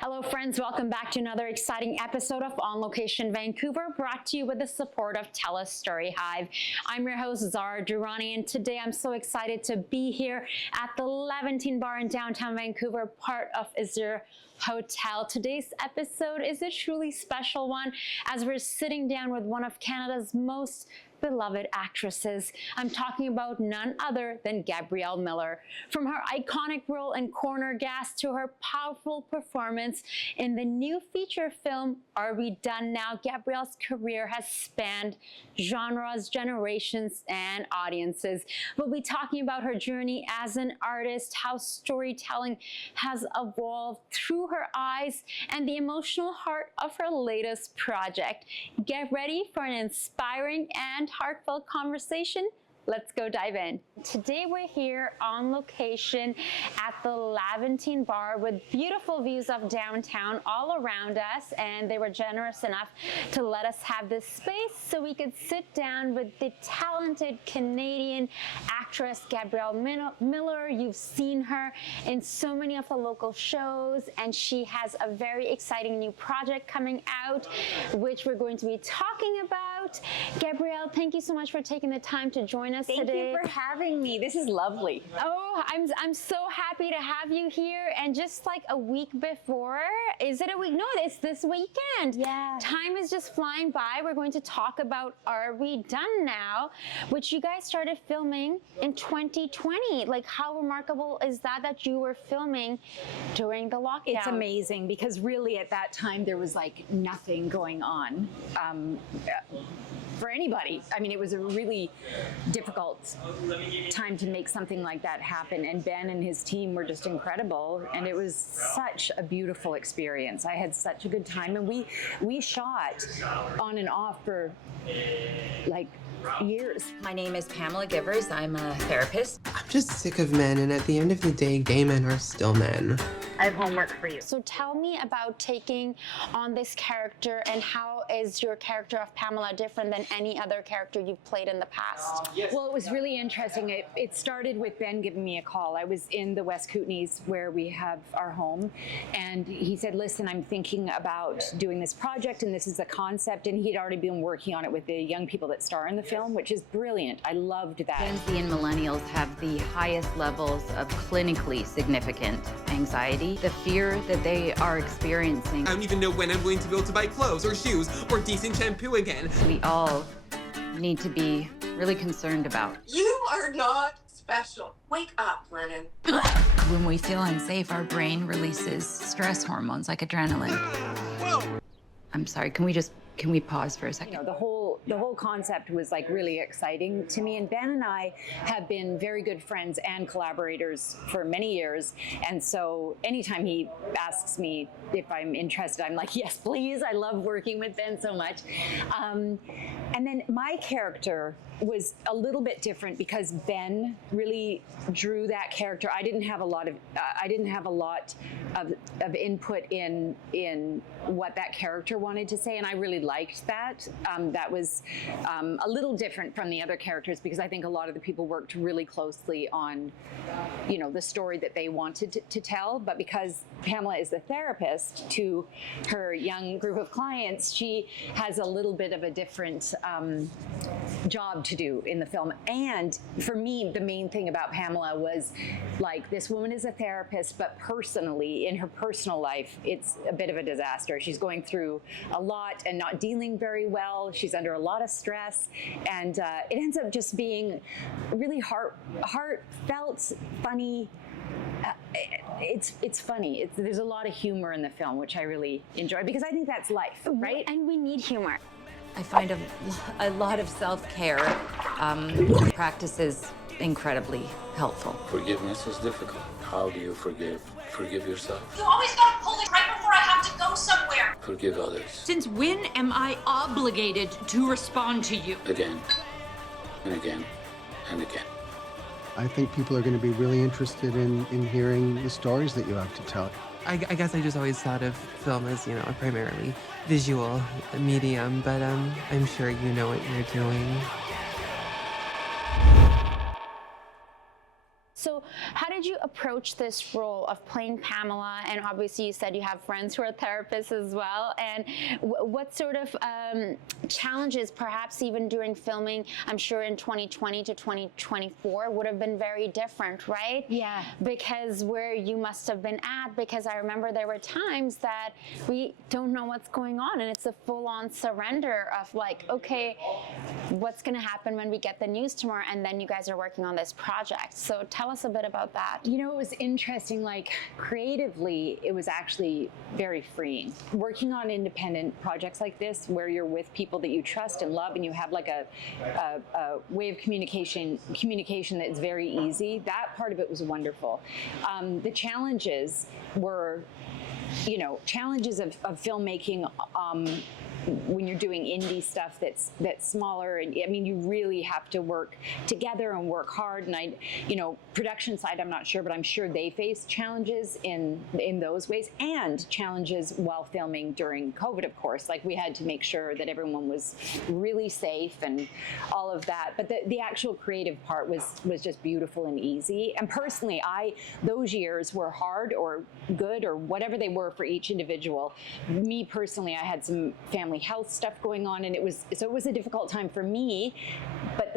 Hello friends, welcome back to another exciting episode of On Location Vancouver, brought to you with the support of TELUS STORYHIVE. I'm your host Zara Durrani, and today I'm so excited to be here at the Levantine Bar in downtown Vancouver, part of Azure Hotel. Today's episode is a truly special one as we're sitting down with one of Canada's most beloved actresses. I'm talking about none other than Gabrielle Miller. From her iconic role in Corner Gas to her powerful performance in the new feature film Are We Done Now, Gabrielle's career has spanned genres, generations, and audiences. We'll be talking about her journey as an artist, how storytelling has evolved through her eyes, and the emotional heart of her latest project. Get ready for an inspiring and heartfelt conversation. Let's go dive in. Today we're here on location at the Levantine Bar with beautiful views of downtown all around us, and they were generous enough to let us have this space so we could sit down with the talented Canadian actress Gabrielle Miller. You've seen her in so many of the local shows, and she has a very exciting new project coming out, which we're going to be talking about. Gabrielle, thank you so much for taking the time to join us today. Thank you for having me. This is lovely. Oh, I'm so happy to have you here. And just like a week before, is it a week? No, it's this weekend. Yeah. Time is just flying by. We're going to talk about Are We Done Now, which you guys started filming in 2020. Like, how remarkable is that you were filming during the lockdown? It's amazing because really at that time there was like nothing going on for anybody. I mean, it was a really difficult time to make something like that happen, and Ben and his team were just incredible, and it was such a beautiful experience. I had such a good time, and we shot on and off for like years. My name is Pamela Givers. I'm a therapist. I'm just sick of men, and at the end of the day, gay men are still men. I have homework for you. So tell me about taking on this character, and how is your character of Pamela different than any other character you've played in the past? Well, it was really interesting. It started with Ben giving me a call. I was in the West Kootenays where we have our home, and he said, listen, I'm thinking about doing this project, and this is the concept, and he'd already been working on it with the young people that star in the film, which is brilliant. I loved that. Gen Z and millennials have the highest levels of clinically significant anxiety. The fear that they are experiencing. I don't even know when I'm going to be able to buy clothes or shoes or decent shampoo again. We all need to be really concerned about. You are not special. Wake up, Lennon. When we feel unsafe, our brain releases stress hormones like adrenaline. Whoa! I'm sorry, can we pause for a second? You know, the whole concept was like really exciting to me, and Ben and I have been very good friends and collaborators for many years, and so anytime he asks me if I'm interested, I'm like, yes, please. I love working with Ben so much. And then my character was a little bit different because Ben really drew that character. I didn't have a lot of input in what that character wanted to say, and I really liked that. That was a little different from the other characters because I think a lot of the people worked really closely on, you know, the story that they wanted to tell. But because Pamela is the therapist to her young group of clients, she has a little bit of a different job to do in the film. And for me, the main thing about Pamela was like, this woman is a therapist, but personally, in her personal life, it's a bit of a disaster. She's going through a lot and not dealing very well. She's under a lot of stress, and it ends up just being really heartfelt, funny. It's funny. There's a lot of humor in the film, which I really enjoy because I think that's life, right? And we need humor. I find a lot of self-care practices incredibly helpful. Forgiveness is difficult. How do you forgive? Forgive yourself. You always gotta pull it right before I have to go somewhere. Forgive others. Since when am I obligated to respond to you? Again, and again, and again. I think people are going to be really interested in hearing the stories that you have to tell. I guess I just always thought of film as, a primarily visual medium, but I'm sure you know what you're doing. So how did you approach this role of playing Pamela? And obviously you said you have friends who are therapists as well. And what sort of challenges, perhaps even during filming, I'm sure in 2020 to 2024 would have been very different, right? Yeah. Because where you must have been at, because I remember there were times that we don't know what's going on and it's a full-on surrender of like, okay, what's going to happen when we get the news tomorrow? And then you guys are working on this project. So tell us a bit about that. You know, it was interesting, like creatively, it was actually very freeing. Working on independent projects like this, where you're with people that you trust and love, and you have like a way of communication that's very easy, that part of it was wonderful. The challenges were, you know, challenges of filmmaking when you're doing indie stuff that's smaller, and I mean, you really have to work together and work hard. And you know, production side, I'm not sure, but I'm sure they face challenges in those ways, and challenges while filming during COVID, of course. Like, we had to make sure that everyone was really safe and all of that. But the actual creative part was just beautiful and easy. And personally, those years were hard or good or whatever they were for each individual. Me personally, I had some family health stuff going on, and it was a difficult time for me, but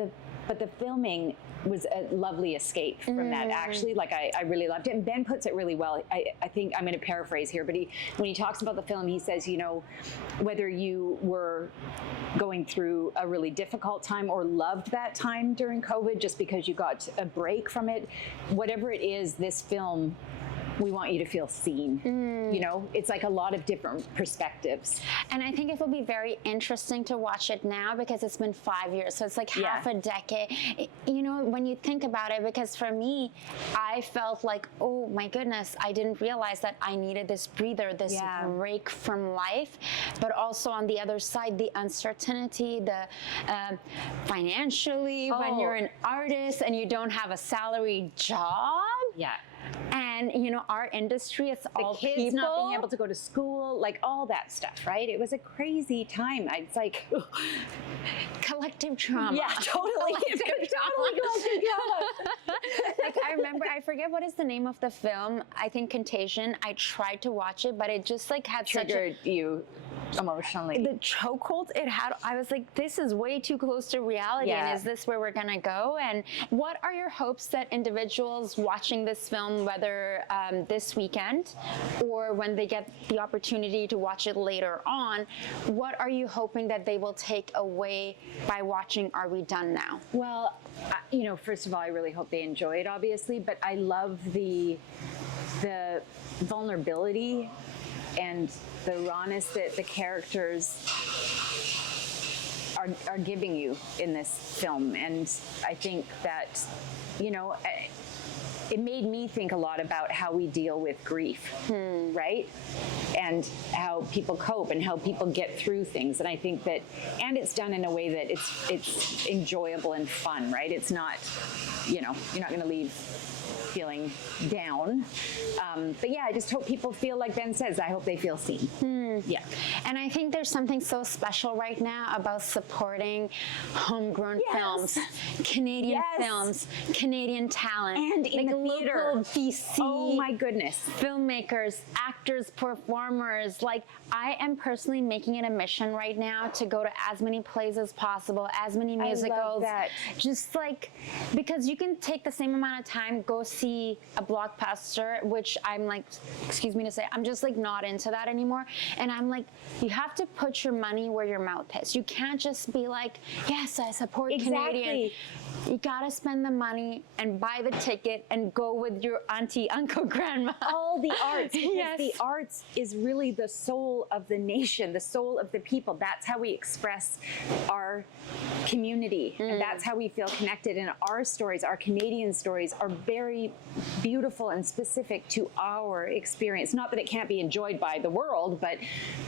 the filming was a lovely escape from that, actually. Like, I really loved it, and Ben puts it really well. I think I'm going to paraphrase here, but when he talks about the film, he says, you know, whether you were going through a really difficult time or loved that time during COVID just because you got a break from it, whatever it is, this film, we want you to feel seen. You know, it's like a lot of different perspectives. And I think it will be very interesting to watch it now because it's been 5 years. So it's like half a decade. You know, when you think about it, because for me, I felt like, oh my goodness, I didn't realize that I needed this breather, this break from life. But also on the other side, the uncertainty, the financially, when you're an artist and you don't have a salary job. Yeah. And, you know, our industry, it's all the kids people. not being able to go to school, like all that stuff, right? It was a crazy time. It's like collective trauma. Yeah, totally. Collective trauma. Like, I remember, I forget what is the name of the film. I think Contagion. I tried to watch it, but it just like had triggered you emotionally. The chokehold it had, I was like, this is way too close to reality. And is this where we're gonna go? And what are your hopes that individuals watching this film, whether this weekend or when they get the opportunity to watch it later on, what are you hoping that they will take away by watching Are We Done Now? Well, you know, first of all, I really hope they enjoy it, obviously, but I love the vulnerability and the rawness that the characters are giving you in this film. And I think that, you know, it made me think a lot about how we deal with grief, right? And how people cope and how people get through things. And I think that, and it's done in a way that it's enjoyable and fun, right? It's not, you know, you're not going to leave feeling down. But yeah, I just hope people feel, like Ben says, I hope they feel seen. Yeah. And I think there's something so special right now about supporting homegrown films, Canadian films, Canadian talent, and in like the theater. Local BC. Oh my goodness. Filmmakers, actors, performers. Like, I am personally making it a mission right now to go to as many plays as possible, as many musicals. I love that. Just like, because you can take the same amount of time, go see a blockbuster, which I'm like, excuse me to say, I'm just like not into that anymore. And I'm like, you have to put your money where your mouth is. You can't just be like, yes, I support Canadian. You gotta spend the money and buy the ticket and go with your auntie, uncle, grandma. All the arts. Yes. The arts is really the soul of the nation, the soul of the people. That's how we express our community. And that's how we feel connected. And our stories, our Canadian stories, are very beautiful and specific to our experience. Not that it can't be enjoyed by the world, but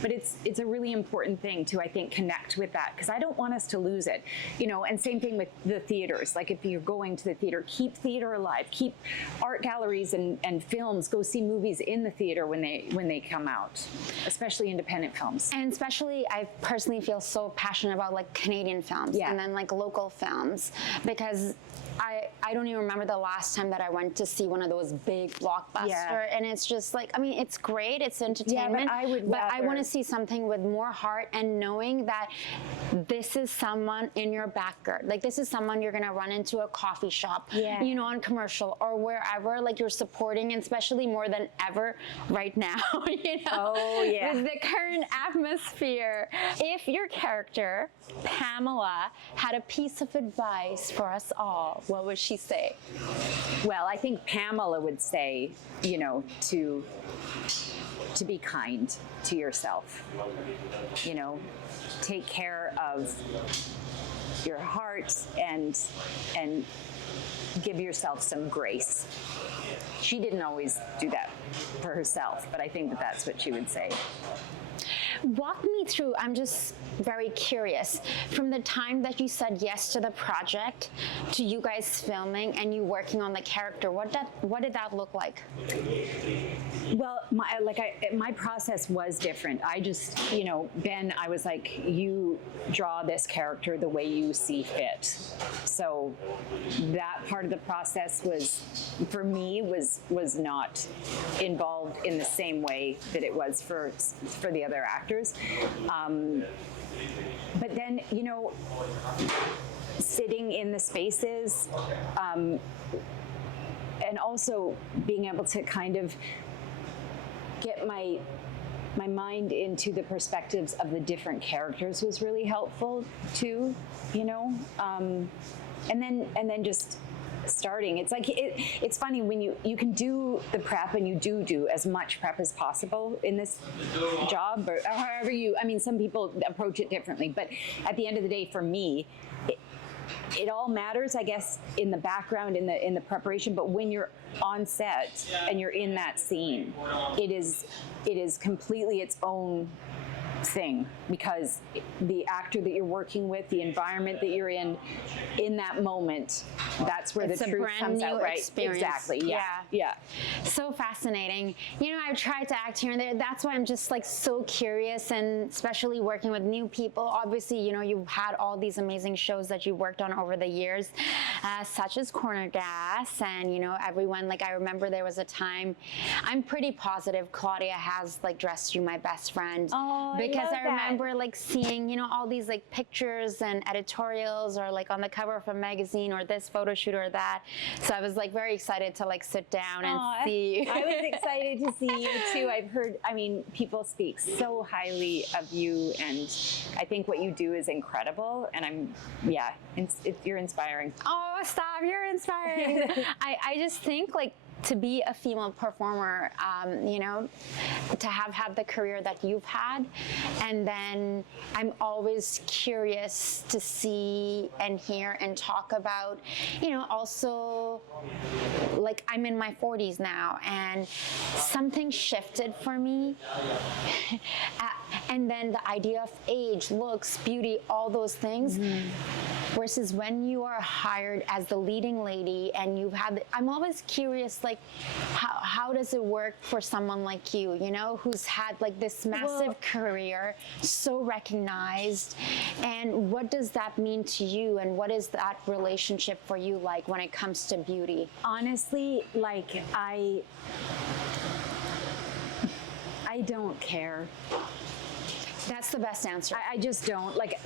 it's a really important thing to, I think, connect with that, because I don't want us to lose it. You know, and same thing with the theaters. Like, if you're going to the theater, keep theater alive, keep art galleries and films, go see movies in the theater when they come out, especially independent films. And especially, I personally feel so passionate about like Canadian films and then like local films, because I don't even remember the last time that I went to see one of those big blockbuster, and it's just like, I mean, it's great, it's entertainment, but I want to see something with more heart and knowing that this is someone in your backyard. Like, this is someone you're going to run into a coffee shop, you know, on commercial or wherever, like you're supporting, and especially more than ever right now, you know, with the current atmosphere. If your character, Pamela, had a piece of advice for us all, what would she say? Well, I think Pamela would say, you know, to be kind to yourself. You know, take care of your heart and give yourself some grace. She didn't always do that for herself, but I think that that's what she would say. Walk me through, I'm just very curious, from the time that you said yes to the project to you guys filming and you working on the character, what did that look like? Well, my process was different. I just, you know, Ben, I was like, you draw this character the way you see fit. So that part of the process was, for me, was not involved in the same way that it was for the other actors. But then, you know, sitting in the spaces, and also being able to kind of get my mind into the perspectives of the different characters was really helpful too, you know, and then just starting. It's like, it's funny when you can do the prep, and you do as much prep as possible in this job, or however I mean, some people approach it differently, but at the end of the day, for me, it all matters, I guess, in the background, in the preparation, but when you're on set and you're in that scene, it is completely its own thing, because the actor that you're working with, the environment that you're in that moment, that's where the truth comes out, right? Experience. Exactly. Yeah. So fascinating. You know, I've tried to act here and there. That's why I'm just like so curious, and especially working with new people. Obviously, you know, you've had all these amazing shows that you worked on over the years, such as Corner Gas, and you know, everyone, like, I remember there was a time, I'm pretty positive Claudia has like dressed you my best friend. Oh, because I remember like seeing, you know, all these like pictures and editorials, or like on the cover of a magazine, or this photo shoot or that. So I was like very excited to like sit down and see. I was excited to see you too. I've heard, I mean, people speak so highly of you, and I think what you do is incredible. And you're inspiring. Oh, stop, you're inspiring. I just think like, to be a female performer, you know, to have had the career that you've had. And then I'm always curious to see and hear and talk about, you know, also, like, I'm in my 40s now, and something shifted for me. And then the idea of age, looks, beauty, all those things, versus when you are hired as the leading lady and you've had, I'm always curious, like, how does it work for someone like you know, who's had like this massive career, so recognized, and what does that mean to you, and what is that relationship for you like when it comes to beauty? Honestly, like, I don't care. That's the best answer. I just don't like.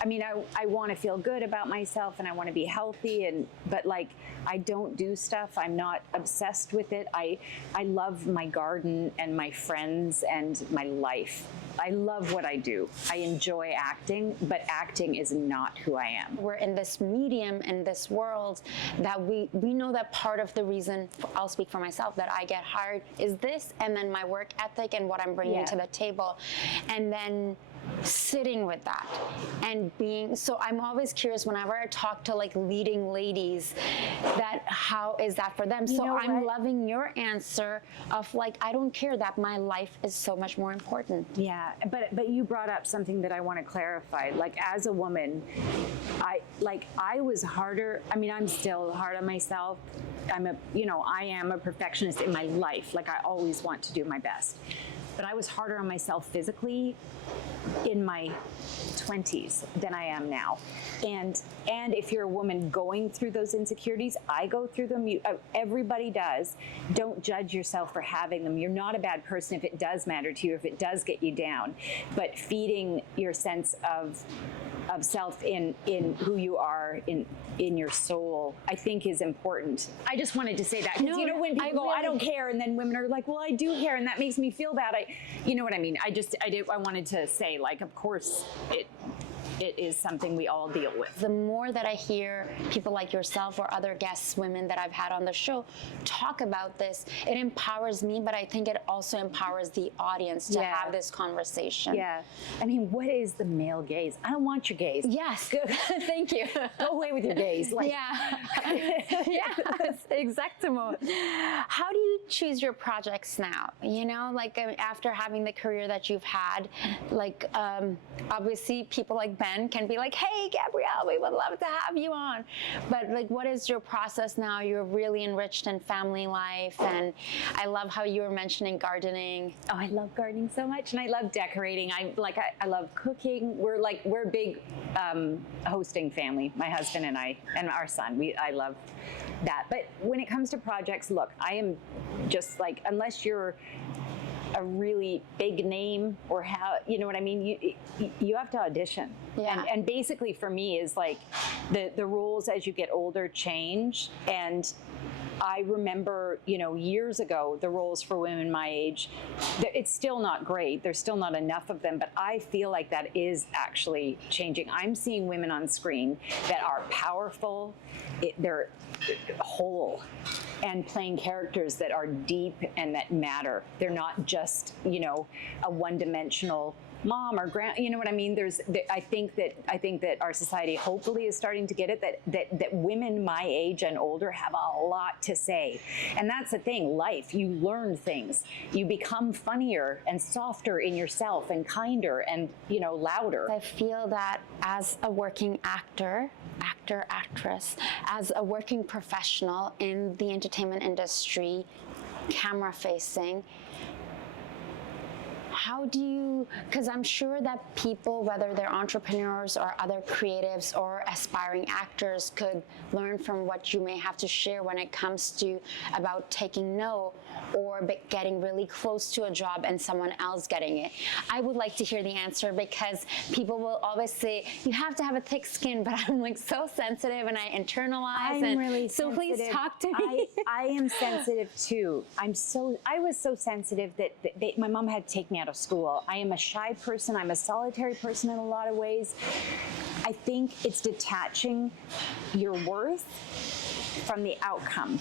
I mean, I want to feel good about myself, and I want to be healthy, but like, I don't do stuff. I'm not obsessed with it. I love my garden and my friends and my life. I love what I do. I enjoy acting, but acting is not who I am. We're in this medium, in this world, that we know that part of the reason, I'll speak for myself, that I get hired is this, and then my work ethic and what I'm bringing to the table. And then sitting with that and being, so I'm always curious whenever I talk to like leading ladies, that how is that for them? So I'm loving your answer of like, I don't care, that my life is so much more important. Yeah, but you brought up something that I want to clarify. Like, as a woman, I was harder. I mean, I'm still hard on myself. I am a perfectionist in my life. Like, I always want to do my best. but I was harder on myself physically in my 20s than I am now. And if you're a woman going through those insecurities, I go through them, everybody does. Don't judge yourself for having them. You're not a bad person if it does matter to you, if it does get you down. But feeding your sense of self in who you are, in your soul, I think is important. I just wanted to say that, because you know, when people go, I don't care, and then women are like, well, I do care, and that makes me feel bad. You know what I mean? I wanted to say, like, of course it is something we all deal with. The more that I hear people like yourself or other guests, women that I've had on the show, talk about this, it empowers me, but I think it also empowers the audience to have this conversation. Yeah. I mean, what is the male gaze? I don't want your gaze. Yes. Thank you. Go away with your gaze. Like, yes, exactamo. How do you choose your projects now? You know, like after having the career that you've had, like obviously people like Ben can be like, hey, Gabrielle, we would love to have you on. But like, what is your process now? You're really enriched in family life, and I love how you were mentioning gardening. Oh, I love gardening so much, and I love decorating. I love cooking. We're a big hosting family, my husband and I, and our son. I love that. But when it comes to projects, look, I am just like, unless you're a really big name, or how, you know what I mean, you have to audition. And basically for me is like the roles as you get older change. And I remember, you know, years ago, the roles for women my age, it's still not great. There's still not enough of them, but I feel like that is actually changing. I'm seeing women on screen that are powerful, they're whole, and playing characters that are deep and that matter. They're not just, you know, a one-dimensional mom or grand, you know what I mean? I think that our society hopefully is starting to get it, that women my age and older have a lot to say. And that's the thing, life, you learn things. You become funnier and softer in yourself and kinder and, you know, louder. I feel that as a working actress, as a working professional in the entertainment industry, camera facing, how do you, because I'm sure that people, whether they're entrepreneurs or other creatives or aspiring actors, could learn from what you may have to share when it comes to about taking no or getting really close to a job and someone else getting it. I would like to hear the answer, because people will always say, you have to have a thick skin, but I'm like so sensitive and I internalize. So please talk to me. I am sensitive too. I was so sensitive that my mom had to take me out of school. I am a shy person. I'm a solitary person in a lot of ways. I think it's detaching your worth from the outcome.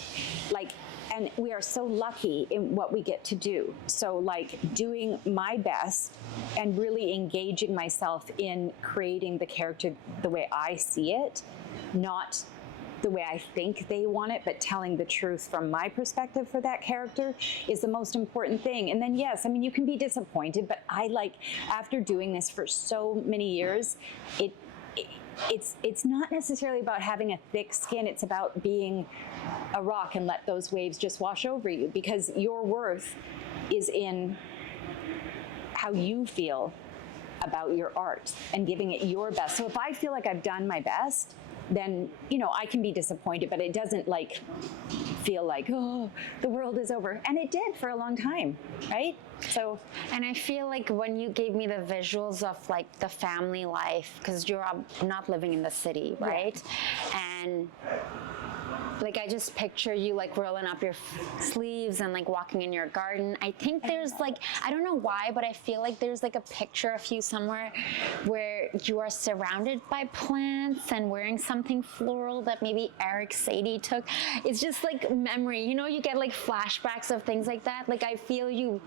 Like, and we are so lucky in what we get to do. So like doing my best and really engaging myself in creating the character the way I see it, not the way I think they want it, but telling the truth from my perspective for that character is the most important thing. And then yes, I mean, you can be disappointed, but I like, after doing this for so many years, it's not necessarily about having a thick skin. It's about being a rock and let those waves just wash over you, because your worth is in how you feel about your art and giving it your best. So if I feel like I've done my best, then, you know, I can be disappointed, but it doesn't like feel like, oh, the world is over. And it did for a long time, right? So, and I feel like when you gave me the visuals of like the family life, because you're not living in the city, right? Yeah. And like, I just picture you like rolling up your sleeves and like walking in your garden. I think there's like, I don't know why, but I feel like there's like a picture of you somewhere where you are surrounded by plants and wearing something floral that maybe Eric Sadie took. It's just like memory, you know, you get like flashbacks of things like that. Like I feel you,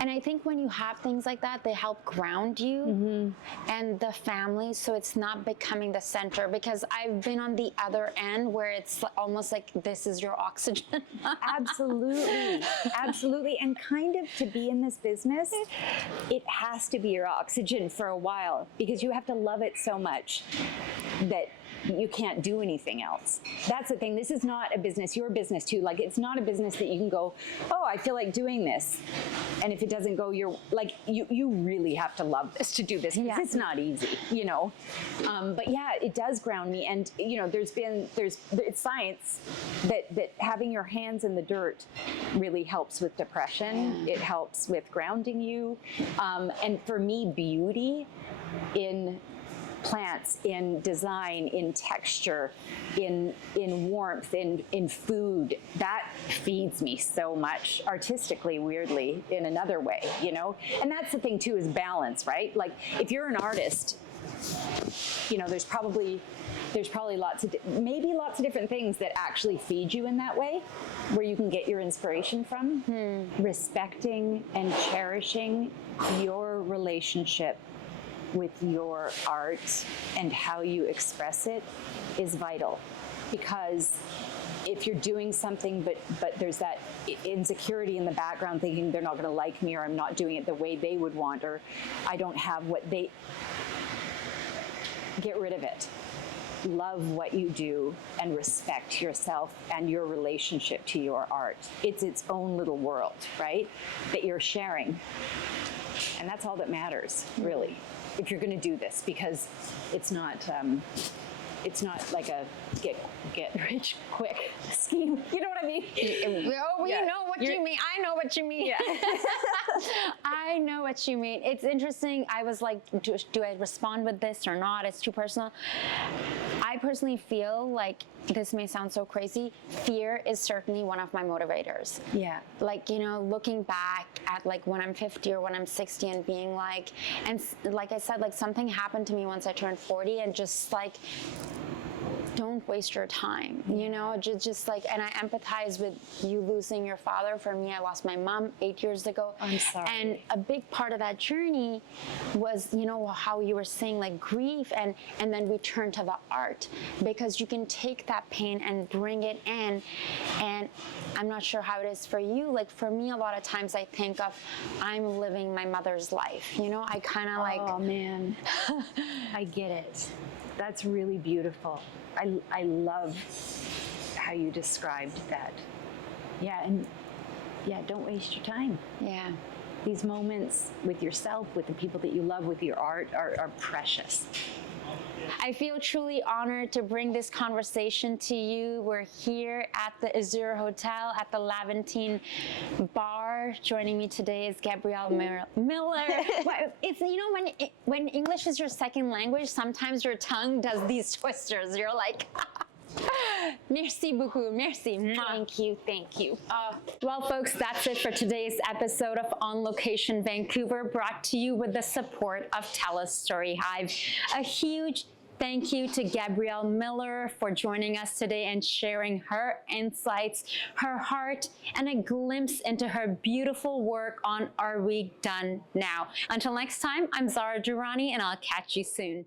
and I think when you have things like that, they help ground you and the family, so it's not becoming the center, because I've been on the other end where it's almost like this is your oxygen. Absolutely. Absolutely. And kind of to be in this business, it has to be your oxygen for a while, because you have to love it so much that you can't do anything else. That's the thing. This is not a business, your business too. Like, it's not a business that you can go, oh, I feel like doing this. And if it doesn't go, you're like, you really have to love this to do this. Yeah. It's not easy, you know? But yeah, it does ground me. And, you know, it's science that having your hands in the dirt really helps with depression. It helps with grounding you. And for me, beauty in plants, in design, in texture, in warmth, in food, that feeds me so much artistically, weirdly, in another way, you know? And that's the thing too, is balance, right? Like, if you're an artist, you know, there's probably lots of different things that actually feed you in that way, where you can get your inspiration from. Respecting and cherishing your relationship with your art and how you express it is vital, because if you're doing something but there's that insecurity in the background, thinking they're not going to like me, or I'm not doing it the way they would want, or I don't have what they, get rid of it. Love what you do and respect yourself and your relationship to your art. It's its own little world, right, that you're sharing. And that's all that matters, really, if you're going to do this, because it's not like a get rich quick scheme. You know what I mean? Oh, you know what you mean. I know what you mean. Yeah. I know what you mean. It's interesting. I was like, do I respond with this or not? It's too personal. I personally feel like, this may sound so crazy, fear is certainly one of my motivators. Yeah. Like, you know, looking back at like when I'm 50 or when I'm 60 and being like, and like I said, like something happened to me once I turned 40, and just like, don't waste your time, you know, just like, and I empathize with you losing your father. For me, I lost my mom 8 years ago. I'm sorry. And a big part of that journey was, you know, how you were saying, like grief, and then return to the art, because you can take that pain and bring it in. And I'm not sure how it is for you. Like for me, a lot of times I think of, I'm living my mother's life, you know, I kind of like, oh man, I get it. That's really beautiful. I love how you described that. Yeah, and yeah, don't waste your time. yeah. These moments with yourself, with the people that you love, with your art are precious. I feel truly honored to bring this conversation to you. We're here at the Azure Hotel at the Laventine Bar. Joining me today is Gabrielle Miller. It's, you know, when English is your second language, sometimes your tongue does these twisters. You're like, merci beaucoup, merci. Thank you. Well, folks, that's it for today's episode of On Location Vancouver, brought to you with the support of STORYHIVE. A huge thank you to Gabrielle Miller for joining us today and sharing her insights, her heart, and a glimpse into her beautiful work on Are We Done Now? Until next time, I'm Zara Durrani, and I'll catch you soon.